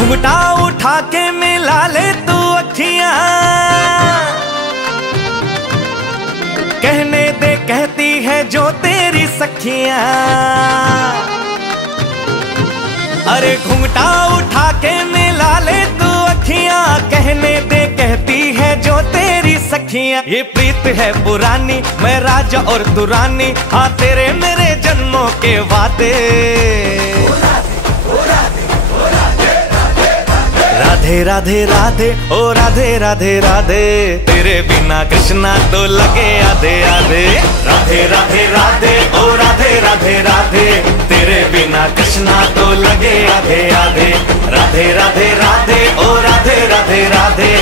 घुंघटा उठा के मिला ले तू अखियां, कहने दे कहती है जो तेरी सखियां। अरे घुंघटा उठा के मिला ले तू अखियां, कहने दे कहती है जो तेरी सखियां। ये प्रीत है पुरानी, मैं राजा और तू रानी, हाँ तेरे मेरे जन्मों के वादे। राधे राधे राधे ओ राधे राधे राधे, तेरे बिना कृष्णा तो लगे आधे आधे। राधे राधे राधे ओ राधे राधे राधे, तेरे बिना कृष्णा तो लगे आधे आधे। राधे राधे राधे ओ राधे राधे राधे,